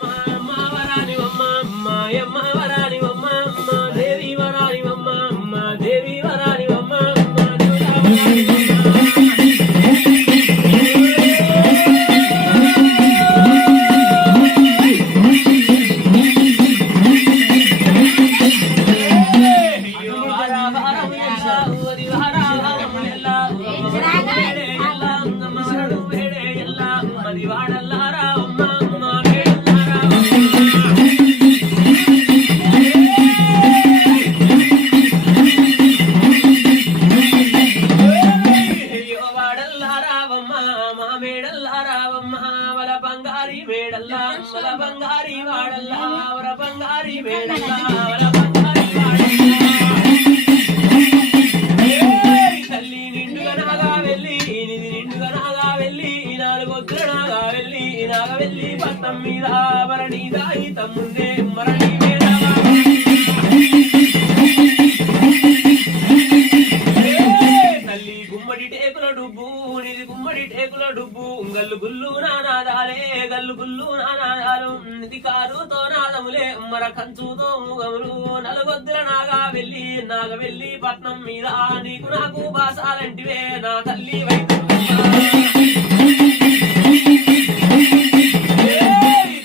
My కంచుతో మూగములు నలుగొద్దుల Naga వెళ్ళి నాగ వెళ్ళి పట్నం మీద నీకు నాకు బాసాలంటివే నా తల్లి వైపు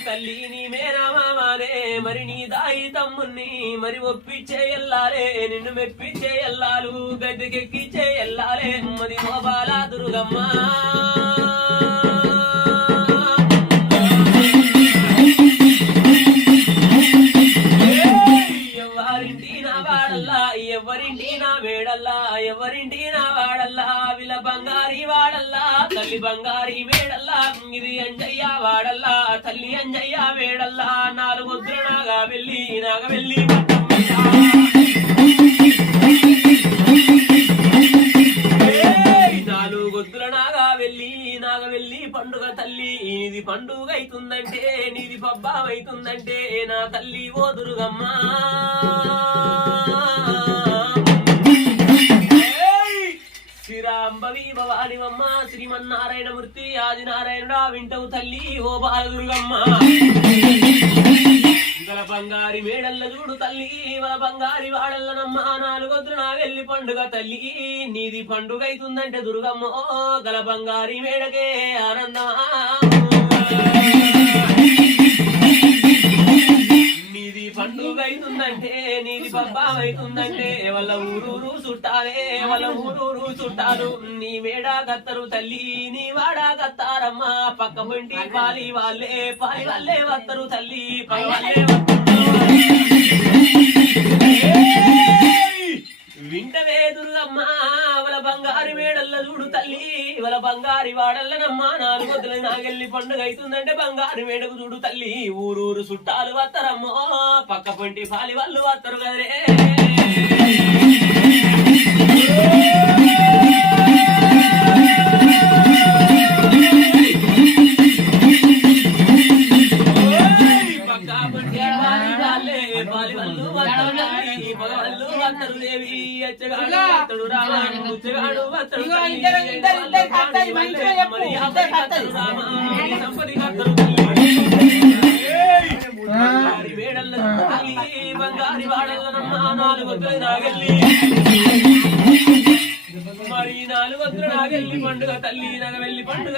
తల్లి నీ మేనా మరి నీ దాయి తమ్ముణ్ణి మరి ఒప్పించే ఎల్లాలే నిన్ను మెప్పించే ఎల్లాలు గద్దెకెక్కిచ్చే ఎల్లాలే మరి గోపాల దుర్గమ్మ తల్లి వేడల్లా నాలుగు నాగా వెళ్ళి నాగ వెళ్ళి నాలుగొద్దుల నాగా వెళ్ళి నాగ వెళ్ళి పండుగ తల్లి ఇది పండుగ అవుతుందంటే నీది పబ్బావైతుందంటే నా తల్లి ఓ శ్రీరాంబవి భవానివమ్మ శ్రీమన్నారాయణమూర్తి ఆదినారాయణుడా వింటవు తల్లి ఓ బాలదుర్గమ్మ. గల బంగారి మేడల్ల చూడు తల్లి బంగారి వాడల్లనమ్మ నాలుగొద్దు నా వెళ్ళి పండుగ తల్లి. నీది పండుగ అవుతుందంటే దుర్గమ్మ గల బంగారి మేడకే ఆనందమా? నీది పండుగ అవుతుందంటే నీది పబ్బం అవుతుందంటే వాళ్ళ ఊరూరు చుట్టాలే వాళ్ళ ఊరూరు చుట్టాలు. నీ మేడ కత్తరు తల్లి నీ వాడ కత్తారమ్మా. పక్క పొంటి పాలి వాళ్ళే పాలి వాళ్ళే వత్తరు తల్లి పై వాళ్ళే వింటవే దుర్గమ్మా. బంగారి మేడల్ల చూడు తల్లి. ఇవల బంగారి వాడల్లనమ్మ నాలుగు వద్దుల నాగెల్లి పండుగ అవుతుందంటే బంగారు మేడకు చూడు తల్లి. ఊరూరు చుట్టాలు వస్తారమ్మో పక్క పంటి పాలి వాళ్ళు వస్తారు కదరే. మరి నాలుగొద్దుల నాగెల్లి పండుగ తల్లి నగ వెళ్ళి పండుగ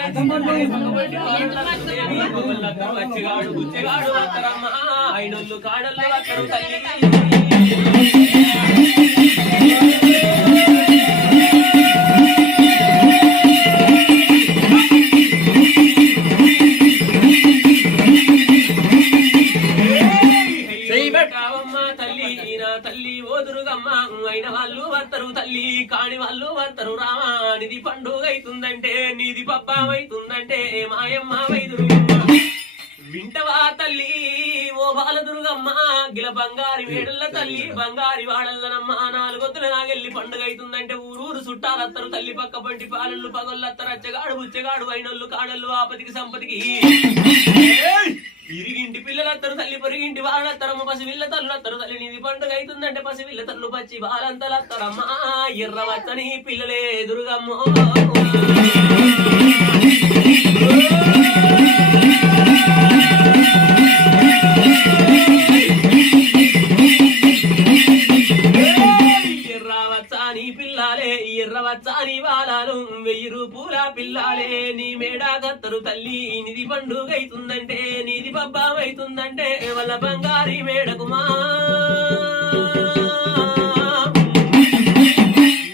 వచ్చగాడు బుచ్చగాడు వత్తరమ్మ ఐనొల్లు కాడల్లో వత్తరు తల్లి. పక్క పంటి పాలళ్ళు పగొల్లత్తరు అచ్చగాడు బుచ్చగాడు అయినోళ్ళు కాడళ్ళు ఆపతికి సంపతికి. ఇరిగింటి పిల్లలత్తరు తల్లి పొరిగింటి వాళ్ళత్తరమ్మ పసివిల్ల తల్లులత్తరు తల్లి నిధి పండుగ అవుతుందంటే పసివిల్ల తల్లు పచ్చి బాలంతలత్తరమ్మా ఎర్రవచ్చని పిల్లలే ఎదురుగమ్మో పండుగైతుందంటే అవుతుందంటే నీది పబ్బామైతుందంటే అవుతుందంటే బంగారి మేడకుమా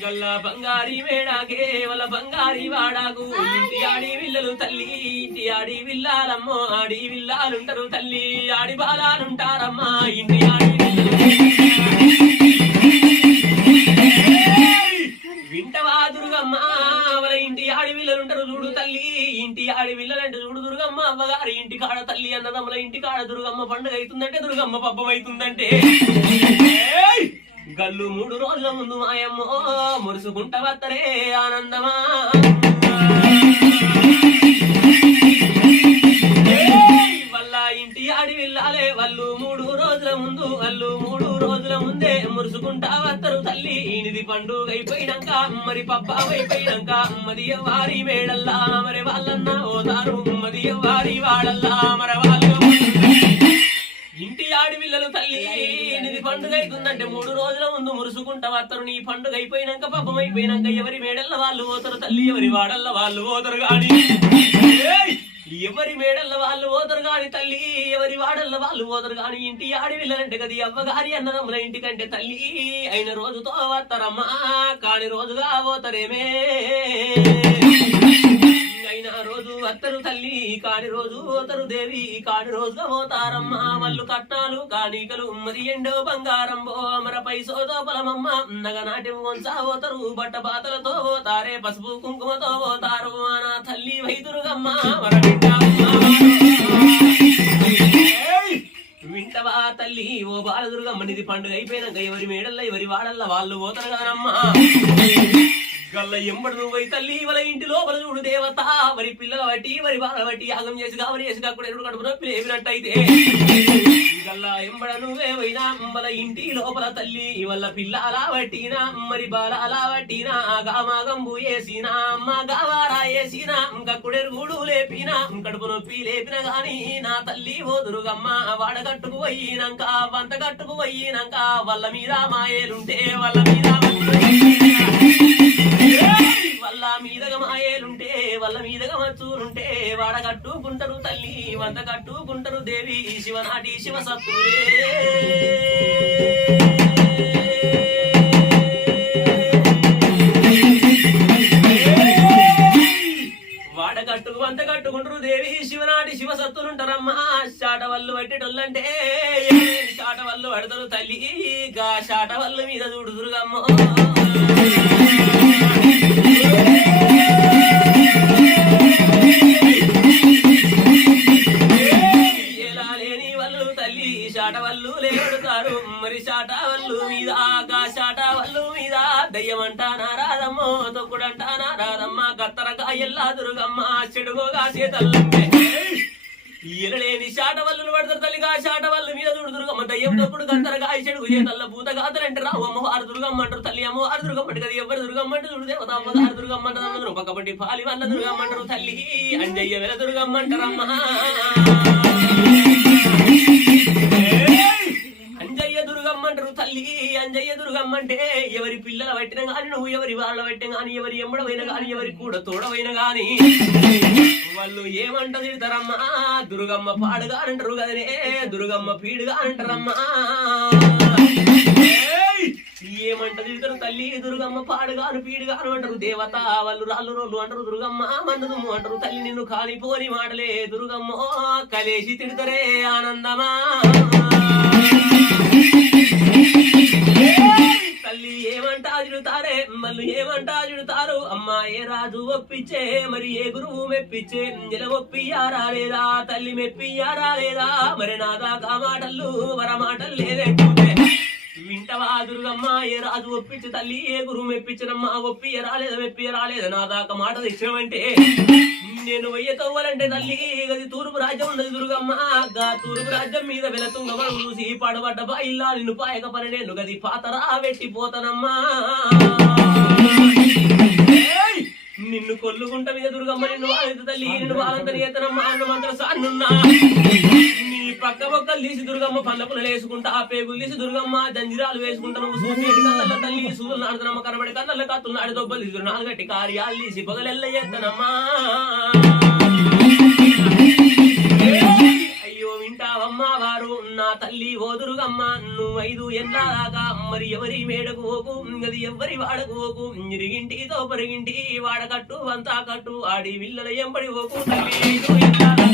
గల్ల బంగారి మేడాకే వల్ల బంగారి వాడాకు. ఇంటి ఆడి విల్లలు తల్లి ఇంటి ఆడి విల్లాలమ్మో ఆడి విల్లాలుంటారు తల్లి ఆడి బాలాలుంటారమ్మా. ఇంటి ఆడి వింటవా దుర్గమ్మా. దుర్గమ్మ అవ్వగారి ఇంటి కాడ తల్లి అన్నదమ్మల ఇంటి కాడ దుర్గమ్మ పండుగ అవుతుందంటే దుర్గమ్మ పబ్బం అవుతుందంటే! గల్లు మూడు రోజుల ముందు మాయమ్మో మురుసుకుంట వత్తరే ఆనందమా ముందే మురుసుకుంటా వత్తరు తల్లి? ఈనిది పండుగ అయిపోయినాక మరి పప్ప అయిపోయినాక మది వారి మేడల్లా మరి వాళ్ళన్నా ఓతారు మది వారి వాడల్లా మరి వాళ్ళు. ఇంటి ఆడపిల్లలు తల్లి నిది పండుగ అవుతుందంటే మూడు రోజుల ముందు మురుసుకుంటా వస్తారు నీ పండుగ అయిపోయినాక పాపం అయిపోయినాక ఎవరి మేడల్ల వాళ్ళు పోతారు తల్లి ఎవరి వాడల్ల వాళ్ళు పోతారు కానీ ఎవరి మేడల్ల వాళ్ళు ఓదరు గాని తల్లి ఎవరి వాడల్ల వాళ్ళు ఓదరు గాని ఇంటి ఆడపిల్లలంటే కది అవ్వగారి అన్నదమ్ముల ఇంటికంటే తల్లి. అయిన రోజుతో వస్తారమ్మా కాని రోజుగా పోతారేమే అయినా రోజు వత్తరు తల్లి కాని రోజు పోతరు దేవి కాని రోజుగా పోతారమ్మ. వాళ్ళు కట్నాలు కానికలు మరి ఎండో బంగారం బో మర పైసోతో పొలమమ్మ నగనాటి వంచా పోతరు బట్ట బాతలతో పోతారే పసుపు కుంకుమతో పోతారు మన తల్లి వైదురుగమ్మ! వింటవా తల్లి ఓ బాలదుర్గమ్మ నిది పండుగ అయిపోయినాక ఎవరి మేడల్ల ఎవరి వాడల్ల వాళ్ళు పోతారు కానమ్మా గల్ల ఎంబడు నువ్వై తల్లి వాళ్ళ ఇంటి లోపల చూడు దేవత. వరి పిల్లల వరి బాలవటి యాగం చేసి కావరి చేసి కాకుండా ఎరుడు కడుపు నొప్పి లేపినట్టయితే గల్ల ఎంబడ నువ్వే పోయినా వాళ్ళ ఇంటి లోపల తల్లి ఇవాళ పిల్ల అలా పట్టినా మరి బాల అలా బట్టినా గామాగంబు వేసినా అమ్మ గావారా వేసినా కక్కుడెరుగుడు లేపినా కడుపు నొప్పి లేపిన గాని నా తల్లి ఓదురుగమ్మ వాడగట్టుకు పోయినాక వంత కట్టుకు పోయినాక వాళ్ళ మీద మాయేలుంటే వాళ్ళ మీద వల్ల మీదగా మాయేలుంటే వాళ్ళ మీదగా మచ్చూరుంటే వాడ కట్టుకుంటారు తల్లి వంద కట్టుకుంటారు దేవి శివనాటి శివ సత్తులే వాడ కట్టుకు వంత కట్టుకుంటారు దేవి శివనాటి శివ సత్తులుంటారమ్మా చాట వల్లు పట్టేటోళ్ళంటే చాట వల్లు పడతారు తల్లి? గా చాట వల్లు మీద చూడు తొక్కుడంటానా రాదమ్మో తొక్కుడంటానా రాదమ్మ కత్తరగా ఎల్లా దుర్గమ్మ? చెడుగోగా సీతల్లమ్మే. ఎలలేని శాట వల్లు పడతారు తల్లిగా శాట వల్లు మీద చూడు దుర్గమ్మ. దయ్యం తప్పుడు కత్తరగా చెడుగు తల్ల పూత గాతలంటే రావు ఆరు దుర్గమ్మ అంటారు తల్లి అమ్మవారు దుర్గమ్మ అంటే కదా ఎవరు దుర్గమ్మ అంటే చూడు దేవత అమ్మగారు దుర్గమ్మ అంటారు పక్కపట్టి పాలి వల్ల దుర్గమ్మ అంటారు తల్లి. అంజయ్య వెల దుర్గమ్మ అంటారమ్మా. ఏమంటారు అంటారు తల్లి? అంజయ్య దుర్గమ్మంటే ఎవరి పిల్లల పట్టిన గాని నువ్వు ఎవరి వాళ్ళ పట్టిన గాని ఎవరి ఎంబడవైన గాని ఎవరి కూడా తోడవైన గాని. వాళ్ళు ఏమంట తిడతారమ్మా దుర్గమ్మ పాడుగా అంటారు కదనే దుర్గమ్మ పీడుగా అంటారమ్మా. ఏయ్! ఏమంట తిడతారు తల్లి? దుర్గమ్మ పాడుగాను పీడుగాను అంటారు దేవత. వాళ్ళు రాళ్ళు రోళ్ళు అంటారు దుర్గమ్మ మన్నుదుమ్ము అంటారు తల్లి. నిన్ను కాలిపోని మాటలే దుర్గమ్మ కలేసి తిడతారే ఆనందమా. తల్లి ఏమంటా చుడతారే మళ్ళీ ఏమంటా చుడతారు అమ్మా ఏ రాజు ఒప్పించే మరి ఏ గురువు మెప్పించే నిల ఒప్పియారా లేదా? తల్లి మెప్పియారా లేదా? మరి నా దాకా మాటలు వర మాటలు లేదంటే దుర్గమ్మ ఏ రాజు ఒప్పించి తల్లి ఏ గురువు మెప్పించనమ్మా? ఒప్పి రాలేదా మెప్పి రాలేదు నా దాకా మాట తెచ్చినవంటే. నేను వెయ్యి తవ్వాలంటే తల్లి గది తూర్పు రాజ్యం ఉన్నది దుర్గమ్మ. గా తూర్పు రాజ్యం మీద వెళతుంగ మనం చూసి పడబడ్డ బాయిల్లా నిన్ను పాయక పని నేను గది పాతరా పెట్టిపోతానమ్మా నిన్ను కొల్లుకుంట మీద దుర్గమ్మ నిన్ను వాళ్ళ తల్లి నిన్ను వాళ్ళంత చేతనమ్మా అన్న మంత్ర పక్క పక్క లీసి తీసి దుర్గమ్మ పల్లపులు వేసుకుంటా ఆ పేగులు లీసి దుర్గమ్మ జంజిరాలు వేసుకుంటా నువ్వు సూర్యుడి కళ్ళ తల్లి సూర్యులు నాడుతున్నమ్మ కనబడి కళ్ళ కత్తులు నాడు దొబ్బలు తీసి నాలుగట్టి కార్యాలు లీసి పొగలెల్ల ఎత్తనమ్మా. అయ్యో వింటావమ్మా వారు నా తల్లి ఓ దుర్గమ్మ నువ్వు ఐదు ఎన్నాగా మరి ఎవరి మేడకు పోకు అది ఎవరి వాడకు పోకు ఇరిగింటితో పరిగింటి వాడకట్టు అంతా కట్టు ఆడి విల్లల ఎంబడి పోకు తల్లి ఐదు ఎన్నాగా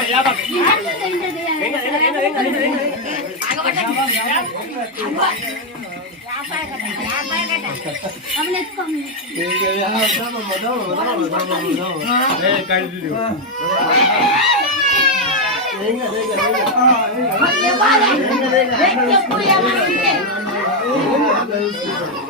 పొలగా మీకు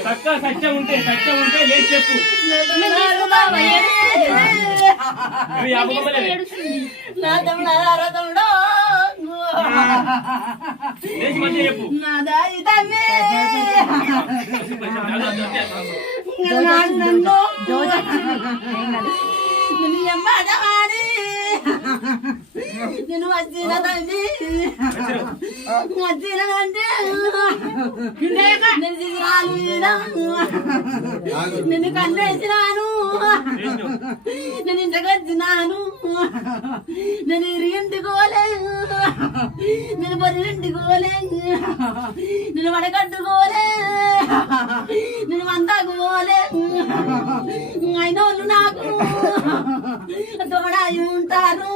చక్క సత్యం ఉంటే సత్యం ఉంటే చెప్పు చెప్పు నన్ను నేను వచ్చిన తల్లి. వచ్చినంటే నేను దిగురాలు నిన్ను కన్నేసినాను. నేను ఇంటికి వచ్చినాను. నేను ఇరిగింటికోలే నేను బరిగింటికోలే నేను వడగట్టుకోలే నేను మందాకు పోలే. అయిన వాళ్ళు నాకు తోడాయి ఉంటారు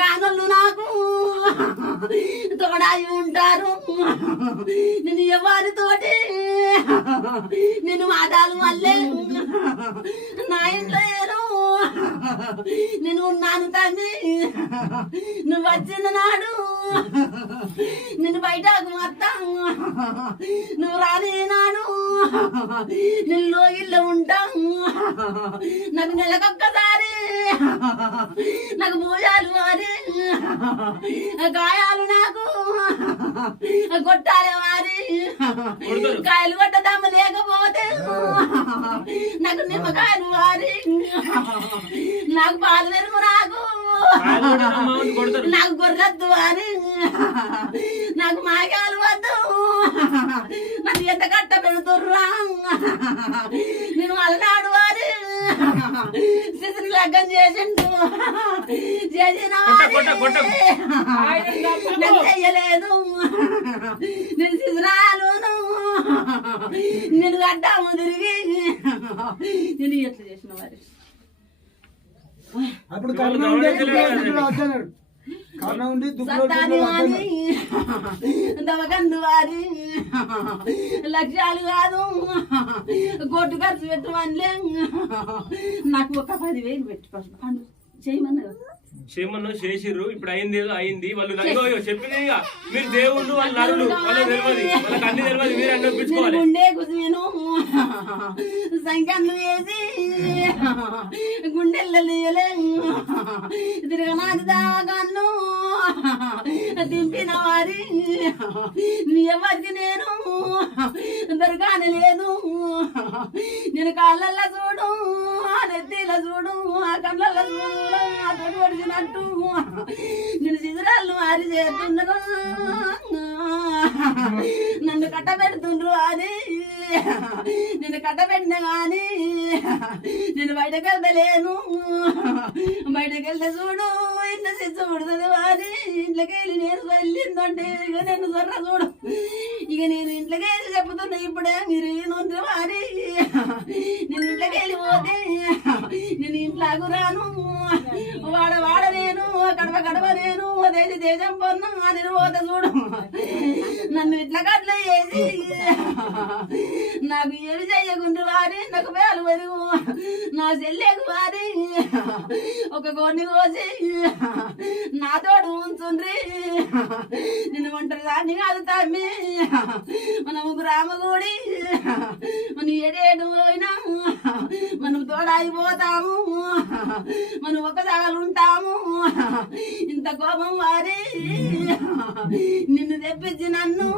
కానోళ్ళు నాకు. తోడాయి ఉంటారు నేను ఎవరితోటి నేను మాటలు మళ్ళీ. నా ఇంట్లో నేను ఉన్నాను తండ్రి నువ్వు వచ్చిన నాడు. నేను బయటకు మొత్తం. నువ్వు రాని నాడు. నేను లోగిల్లో ఉంటాం. నాకు నెలకొక్కసారి నాకు భూజాలు మారి గాయాలు నాకు. కొట్టాలి మారి కాయలు కొట్టదమ్మ లేకపోతే. నాకు నిమ్మకాయలు మారి నాకు పాలు వెరుగు నాకు. నాకు గొర్రెద్దు వారి. నాకు మాగాలు వద్దు. ఎంత కట్ట పెడుతుర్రా నేను అలనాడు వారి. శిశుని లగ్గం చేసిండు. చేసిన. నేను చెయ్యలేదు. నేను శిశురాలును. నేను గడ్డాము తిరిగి. నేను ఎట్లా చేసిన వారి? అప్పుడు దవకందు వారి. లక్ష్యాలు కాదు. కోట్లు ఖర్చు పెట్టమనిలే. నాకు ఒక పదివేలు పెట్టి పండు. చేయమన్నారు క్షేమను చేసిర్రు ఇప్పుడు అయింది ఏదో అయింది వాళ్ళు అయ్యో చెప్పింది ఇక మీరు దేవుళ్ళు వాళ్ళు నరులు వాళ్ళకి తెలియదు వాళ్ళకి అన్ని తెలియదు మీరు అన్ని నేను ఒప్పించుకోవాలి గుండె కుసిను సంఖ్యలు వేసి గుండెల్లో తిరగనాది దాగాను దింపిన వారి నీ ఎవరికి నేను దొరకాని లేదు. నేను కాళ్ళల్లో చూడు. నెత్తిల చూడు ఆ కళ్ళల్లో చూడు ఆ తోడు పడిచినట్టు నేను సిజరాలు మారి చేస్తున్నారు నన్ను కట్టబెడుతుండ్రు అది. నేను కట్టబెట్టిన కానీ నేను బయటకు వెళ్తలేను బయటకు వెళ్తే చూడు ఇంత సిచ్చు పుడుతుంది వారి. ఇంట్లోకి వెళ్ళి నేను వెళ్ళిందంటే ఇక నేను సొర్ర చూడు. ఇక నేను ఇంట్లోకి వెళ్ళి చెప్తున్నా ఇప్పుడే మీరు ఏనుండ్రు వారి. నేను ఇంట్లోకి నేను గడవ గడవ నేను కడప దేశ దేశం పొన్నా నేను పోత చూడు నన్ను ఇట్లా కట్ల చేసి నాకు ఏమి చెయ్యకుండ్రు వారి నాకు వేలు వరుగు నా చెల్లెకు వారి ఒక కొన్ని కోసి నాతోడు ఉంచుండ్రి. నిన్ను ఒంటరి దాన్ని కాదు తమ్మి. మనము గ్రామగూడి మనం ఏడేడు పోయినా మనం తోడాయిపోతాము మనం ఒకసారి ఉంటాము ఇంత కోపం వారి. నిన్ను తెప్పించి నన్ను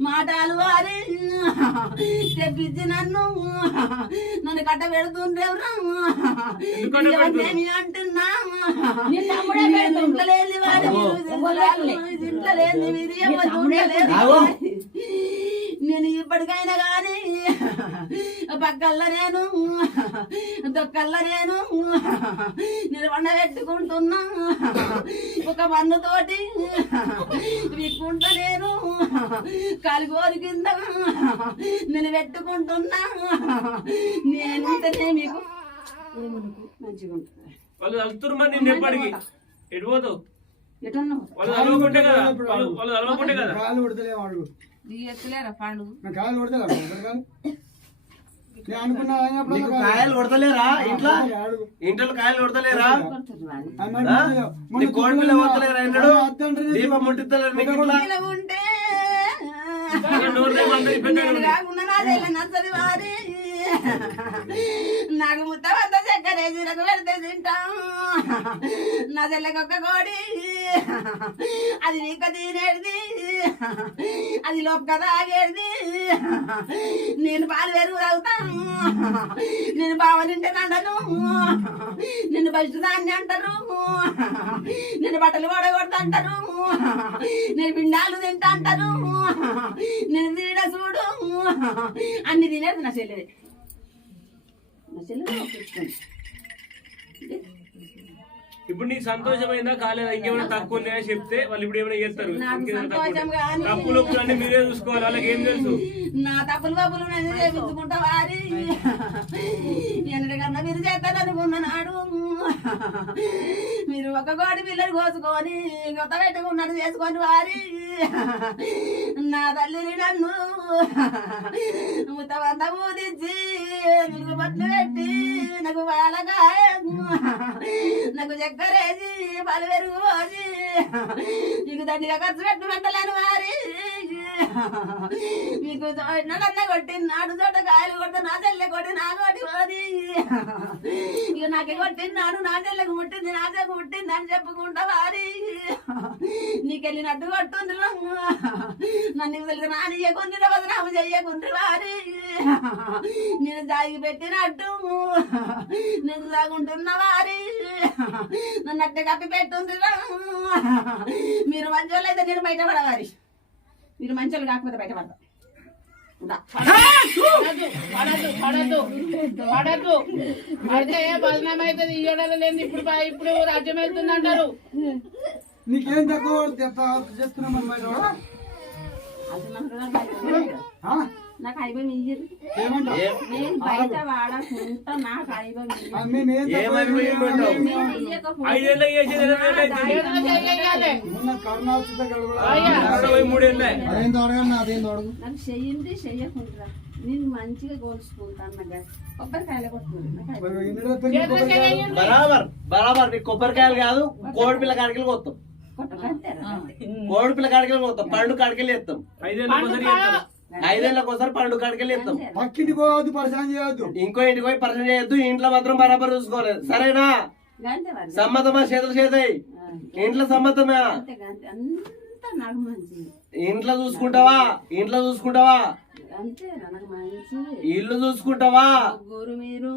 మాటలు వారి. తెప్పించి నన్ను నన్ను కట్ట పెడుతుండ్రెవరు అంటున్నా. ఇంట్లో లేని వాడు మీరు ఇంట్లో లేని మీరు ఎవరు ఉండలేరు. ఆగో. నేను ఇప్పటికైనా కానీ పక్కల్ల నేను దొక్కల్ల నేను నేను వండ పెట్టుకుంటున్నా. ఒక మన్నుతోటి విక్కుంటా నేను కాలిగోరు కింద నేను పెట్టుకుంటున్నా నేను ఉంటేనే మీకు మంచిగా ఉంటుంది. వాళ్ళు కలుతురు మరి నిన్ను ఎప్పటికి? ఎటు పోతావు? ఎటన్నా వాళ్ళు కలవకుంటే కదా? వాళ్ళు వాళ్ళు కలవకుంటే కదా? ఎత్తులేరా పండు? నీకు కాయలు కొడతలేరా? ఇంట్లో? ఇంట్లో కాయలు కొడతలేరా? నీ కోడి పిల్ల కొడతలేరా ఎన్నడు అత్తండ్రి దీపం ముట్టిస్తలేరు నాకు ముద్ద వంద జీరకు పెడితే తింటాం నా చెల్లెకి ఒక కోడి అది నీకు తినేది అది లోపక తాగేది నేను పాలు పెరుగు తాగుతాను నేను బావ నింటే నండను నిన్ను బయట దాన్ని అంటారు నేను బట్టలు పడగొడతాంటారు నేను పిండాలు తింటా అంటారు నేను తిన చూడు అన్ని తినేది నా చెల్లెది నా చెల్లెలు ఇప్పుడు నీకు సంతోషమైందా? కాలేదా? ఇంకేమైనా తక్కువ ఉన్నాయా? చెప్తే వాళ్ళు ఇప్పుడు ఏమైనా చేస్తారు. తప్పులు ఒప్పులు అన్ని మీరే చూసుకోవాలి. వాళ్ళకి ఏం తెలుసు? నా తప్పులు బాబులు నేను చేపించుకుంటా వారి ఎన్నటికన్నా మీరు చేస్తారనుకున్న నాడు మీరు ఒక కోడి పిల్లలు కోసుకొని కొత్త పెట్టుకున్నట్టు చేసుకొని వారి. నా తల్లిని నన్ను ముత్తవంత పూదించి నీకు బట్లు పెట్టి నాకు పాలకాయ నాకు చక్కెరేసి పలు పెరుగు పోసి నీకు దండిగా ఖర్చు పెట్టు పెట్టలేను వారి మీకు నన్న కొట్టి నాడు చోట కాయలు కొడితే నా చెల్లె కొట్టి నా కొట్టి పోది. ఇక నాకే కొట్టినాడు నా చెల్లెకు ముట్టింది. నా చెల్లకు ముట్టింది అని చెప్పుకుంటా వారి. నీకెళ్ళినట్టు కొట్టుంది నన్ను తెలిసి నానియకుండ్రి బదనాము చెయ్యకుండ్రి వారి. నేను దాగి పెట్టినట్టు నేను సాగుంటున్న వారి. నన్ను అట్టే కప్పి పెట్టుంది మీరు మంచోళ్ళు అయితే నేను బయటపడవారి మీరు మంచోళ్ళు కాకపోతే బయటపడతా. పడద్దు అయితే బదనాం అవుతుంది లేదు ఇప్పుడు ఇప్పుడు రాజ్యం వెళ్తుంది అంటారు. నీకేం తక్కువ? చేస్తున్నాం నాకు ఇయ్యరు. నేను బయట నాకు నాకు చెయ్యింది చెయ్యకుండా మంచిగా కోల్చుకుంటాను కొబ్బరికాయలు బరాబర్ బరాబర్. నీకు కొబ్బరికాయలు కాదు కోడి పిల్ల కాడికి కొట్టకంటారా? కోడి పిల్ల కాడికి పోతాం పండు కాడికి చేస్తారు. ఐదేళ్ళకి ఒకసారి పండు కాడికి ఎత్తాం. పక్కింటి పోవద్దు పరిచయం చేయొద్దు. ఇంకో ఇంటికి పోయి పరిచయం చేయొద్దు ఇంట్లో మాత్రం బరాబర్ చూసుకోలేదు సరేనా. సమ్మతమా చేతులు చేతాయి ఇంట్లో సమ్మతమా? ఇంట్లో చూసుకుంటావా? ఇంట్లో చూసుకుంటావా? అంతే నాకు మంచిది ఇల్లు చూసుకుంటావా? ముగ్గురు మీరు.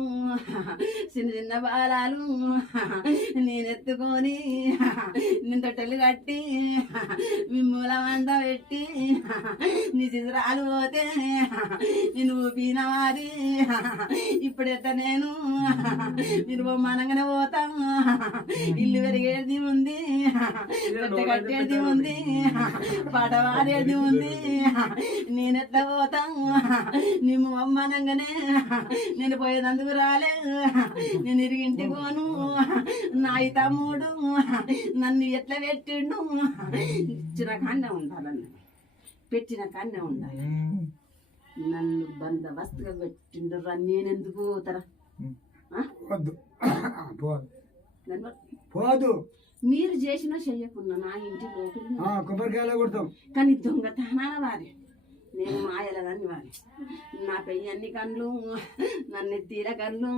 చిన్న చిన్న బాలాలు. నేను ఎత్తుకొని నేను తొట్టెలు కట్టి మిమ్మూల వంట పెట్టి నీ చిత్రాలు పోతే నేను ఊపిన వారి. ఇప్పుడు ఎట్ట నేను. మీరు బొమ్మనంగానే పోతాం. ఇల్లు పెరిగేది ఉంది. కట్టేది ఉంది. పాట ఉంది. నేనెట్లా పోతా నిన్ను అమ్మనంగానే నేను పోయేదందుకు రాలే. నేను ఇరిగింటి పోను. నా ఈ తమ్ముడు నన్ను ఎట్లా పెట్టిండు? ఇచ్చిన కాన్నే ఉండాలన్న పెట్టిన కాన్నే ఉండాలి. నన్ను బందోబస్తుగా పెట్టిండు రా. నేనెందుకు పోతారా? పోదు. మీరు చేసినా చెయ్యకున్నా నా ఇంటి లోపల కొబ్బరికాయలే కొడతాం. కానీ దొంగతనాల వారి. నేను మాయలదాన్ని వారి నా పెయ్యి అన్ని కళ్ళు నన్ను తీర కళ్ళు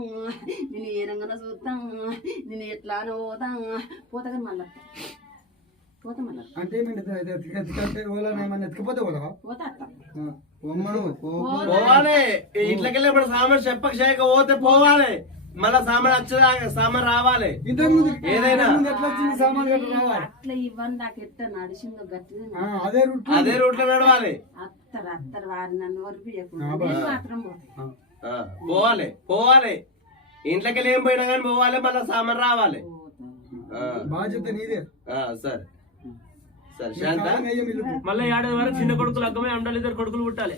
నేను ఏనంగా చూస్తాం నేను ఎట్లానో పోతాం పోతా కానీ మళ్ళా. పోతా మళ్ళా. అంటే ఎత్తుకపోతే పోతా అత్త. ఇంట్లోకి వెళ్ళి ఇప్పుడు సామాన్ చెప్పక చేయక పోతే పోవాలి. మళ్ళా సామాన్ వచ్చేదాకా సామాన్ రావాలి. ఏదైనా. ఇంతకు ముందు ఎట్లా వచ్చింది సామాన్ గట్ట రావాలి? అట్లా ఇవ్వని నాకు ఎట్ట నడిచిందో గట్టిగా ఆ, అదే రూట్ అదే రూట్లో నడవాలి. అత్తరు వారి నన్ను వరకు మాత్రం పోవాలి పోవాలి. ఇంట్లోకి వెళ్ళి ఏం పోయినా కానీ పోవాలి మళ్ళా సామాన్ రావాలి. ఆ, బాధ్యత నీదే. ఆ, సరే. సరే శాంత. మళ్ళీ ఏడాది వరకు చిన్న కొడుకులు అగ్గమే ఉండాలి ఇద్దరు కొడుకులు పుట్టాలి.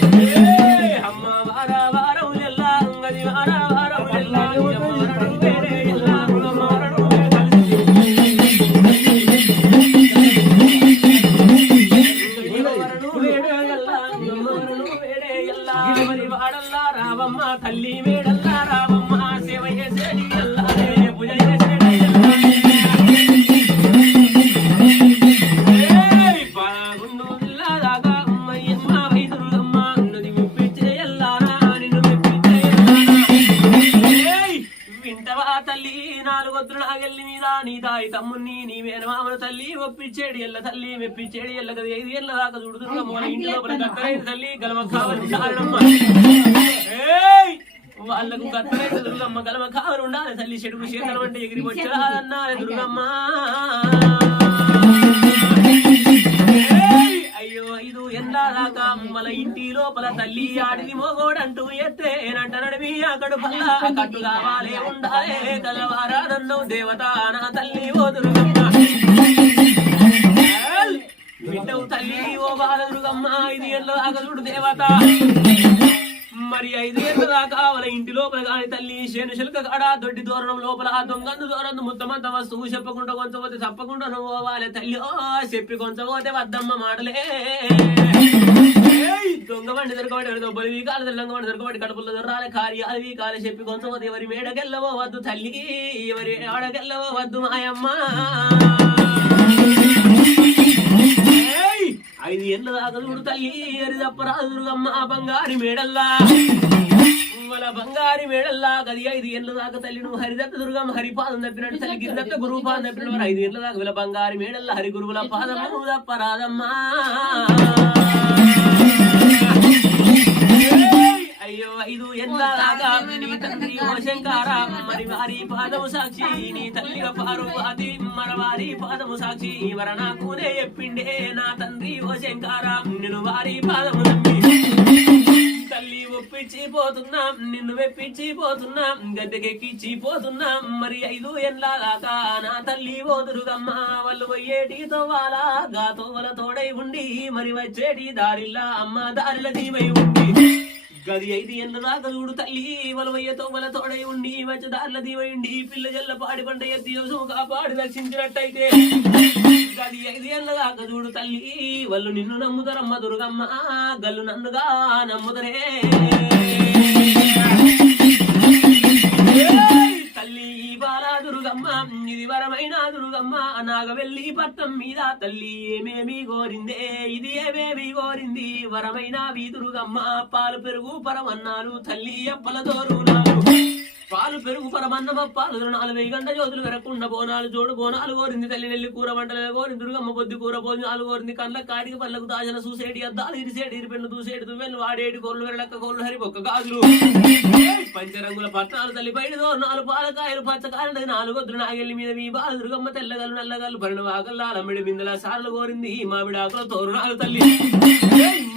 ఉండాలి తల్లి చెడుకు చేతనం అంటే ఎగిరి వచ్చా? అన్నారు దుర్గమ్మ! అయ్యో ఐదు ఎందాదాకా మన ఇంటి లోపల తల్లి ఆడిని మోగోడంటూ ఎత్తేనంట నడిమి అక్కడు పల్ల. కట్టు కావాలే ఉండాలే కలవారానందం దేవత నా తల్లి ఓదురుగమ్మ ఏల్! వింటవు తల్లి ఓ బాలదురుగమ్మ ఐదు ఏళ్ళ దాకలుడు దేవత. మరి ఐదేళ్ళ దాకా వాళ్ళ ఇంటి లోపల కాని తల్లి శేను శిల్క కాడ దొడ్డి దూరణం లోపల ఆ దొంగందు దూరందు ముత్తమంత వస్తువు చెప్పకుండా కొంచపోతే తప్పకుండా నువ్వాలి తల్లి. ఓ చెప్పి కొంచపోతే వద్దమ్మ మాటలే. దొంగ బండి దొరకబడి దొబ్బలి వీకాలు తెల్లంగ బండి దొరకబడి కడుపులో దొరాలి కార్యాలు వీకాలు చెప్పి కొంచపోతే ఎవరి మేడకెళ్ళవో వద్దు తల్లి. ఎవరి ఆడకెళ్ళవో వద్దు మాయమ్మ. ఏళ్ళ దాకా చూడు తల్లి ఎరి తప్పరాదు దుర్గమ్మ బంగారి మేడల్లా. వాళ్ళ బంగారి మేడల్లా. గది ఐదు ఏళ్ళ దాకా తల్లి నువ్వు హరిదత్త దుర్గమ్మ హరిపాదం తప్పినట్టు తల్లి గిరిదత్త గురువు పాదం తప్పిన వారు ఐదు ఏళ్ళ దాకా. వీళ్ళ బంగారి మేడల్లా హరి గురువుల పాదము తప్పరాదమ్మా ఏయ్! అయ్యో ఐదు దాకా నీ ఓ శంకార మరి వారి పాదము సాక్షి నీ తల్లిగా పార్వతి మన వారి పాదము సాక్షి. వర నాకునే చెప్పిండే నా తండ్రి ఓ శంకార నేను వారి పాదము నమ్మి తల్లి ఒప్పించి పోతున్నా నిన్ను మెప్పించి పోతున్నా గద్దెకెక్కించి పోతున్నా. మరి ఐదు ఎండ్ల దాకా నా తల్లి ఓదురుగమ్మ వాళ్ళు పోయేటి తోవాలా గా తోవల తోడై ఉండి మరి వచ్చేటి దారిల్లా అమ్మ దారిల దీవై ఉండి. గది ఐదు ఎండ్ల దాకా చూడు తల్లి. వలవయ్యతో వల తోడై ఉండి వచ్చి దారిల దీవై పిల్ల జల్ల పాడి పంట ఎత్తి వ్యవసాయం కాపాడి రక్షించినట్టయితే. గది ఐదు ఏళ్ళ దాకా చూడు తల్లి. వాళ్ళు నిన్ను నమ్ముతారమ్మ దుర్గమ్మ. గల్లు నన్నుగా నమ్ముతరే. ఇది వరమైన దుర్గమ్మ నాగవెల్లి పట్టం మీద తల్లి ఏమేమి గోరిందే ఇది ఏమేమి కోరింది? వరమైన దుర్గమ్మ పాలు పెరుగు పరమన్నాలు తల్లి అప్పల దోరునాలు పాలు పెరుగు పరమన్నమ పాలు నాలుగు వెయ్యి గంట జ్యోతులు వెరకుండా బోనాలు చూడు బోనాలు కోరింది తల్లి నెల్లి కూర వంటలు కోరింది దుర్గమ్మ బొద్ది కూర భోజనాలు కోరింది కండ్ల కాడికి పళ్ళకు దాచిన చూసేటి అద్దాలు ఇరిసేటి ఇరిపెన్ను దూసేటి దువ్వెలు వాడేటి కోళ్ళు వెరలక్క కోళ్ళు హరిపొక్క గాజులు. పంచరంగుల పట్టణాలు తల్లి బయట నాలుగు పాలకాయలు పచ్చకాయలు నాలుగు వద్దులు నాగెల్లి మీద మీ బాలు దుర్గమ్మ తెల్లగలు నల్లగలు పన్నెండు వాకల్లా అమ్మిడి బిందెల సార్లు కోరింది మామిడాకుల తోరణాలు తల్లి.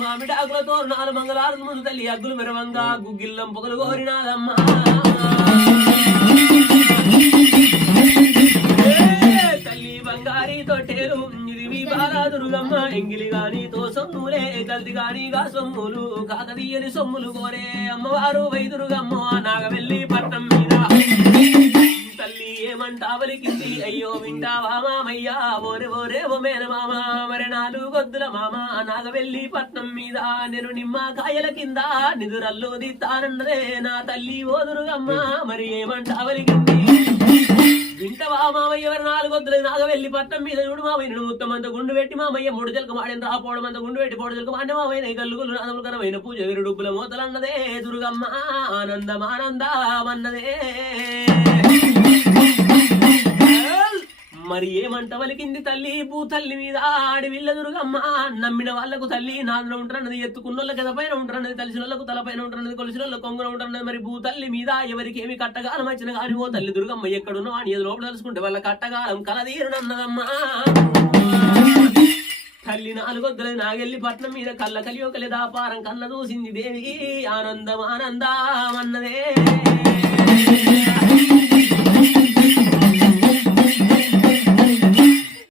మామిడాకుల తోరణాలు నాలుగు మంగళారు ముందు తల్లి అగ్గులు మెరవంగా గుగ్గిల్లం పొగలు కోరినాదమ్మా. బంగారి ఇది మీ బాలాదురుగమ్మ ఎంగిలి గాని తో సొమ్ములే కల్ది గాని గా సొమ్ములు కాకదీయని సొమ్ములు కోరే అమ్మవారు వైదురుగమ్మ నాగవెల్లి పట్నం మీద. తల్లి ఏమంటావలికింది అయ్యో వింటావా మామయ్యా? ఓరే ఓరే ఓ మేన మామ మరి నాలుగు గొద్దుల మామ నాగవెల్లి పట్నం మీద. నేను నిమ్మ కాయల కింద నిదురల్లో దిత్తానన్నదే నా తల్లి ఓదురుగమ్మ మరి ఏమంటావలికింది మామయ్య ఎవరు నాలుగు వద్దులు నాగవెల్లి పట్నం మీద చూడు మామయ్య నువ్వు ఉత్తమంత గుండు పెట్టి మామయ్య మూడు జలకు మాడిన రాపోవడం అంత గుండు పెట్టి పోడు జలకు మాడిన మామయ్య గల్లుగులు నాదములకరమైన పూజ వీరు డబ్బుల మూతలన్నదే దుర్గమ్మ ఆనందం ఆనందమానందమన్నదే మరి ఏమంట వలికింది తల్లి? భూ తల్లి మీద ఆడివిల్ల దుర్గమ్మ. నమ్మిన వాళ్ళకు తల్లి నాదులో ఉంటారన్నది ఎత్తుకున్న వాళ్ళకి గద పైన ఉంటారన్నది తెలిసిన వాళ్ళకు తలపైన ఉంటారన్నది కొలిసిన వాళ్ళకు కొంగున ఉంటారన్నది మరి భూ తల్లి మీద ఎవరికి ఏమి కట్టగాలం వచ్చిన కానీ ఓ తల్లి దుర్గమ్మ ఎక్కడున్నా అని ఏదో లోపల తెలుసుకుంటే వాళ్ళ కట్టగాలం కలదీరునన్నదమ్మా. తల్లి నాలుగొద్దుల నాగెల్లి పట్నం మీద కళ్ళ కలియొకలి దాపారం కళ్ళ చూసింది దేవి. ఆనందం ఆనందం అన్నదే.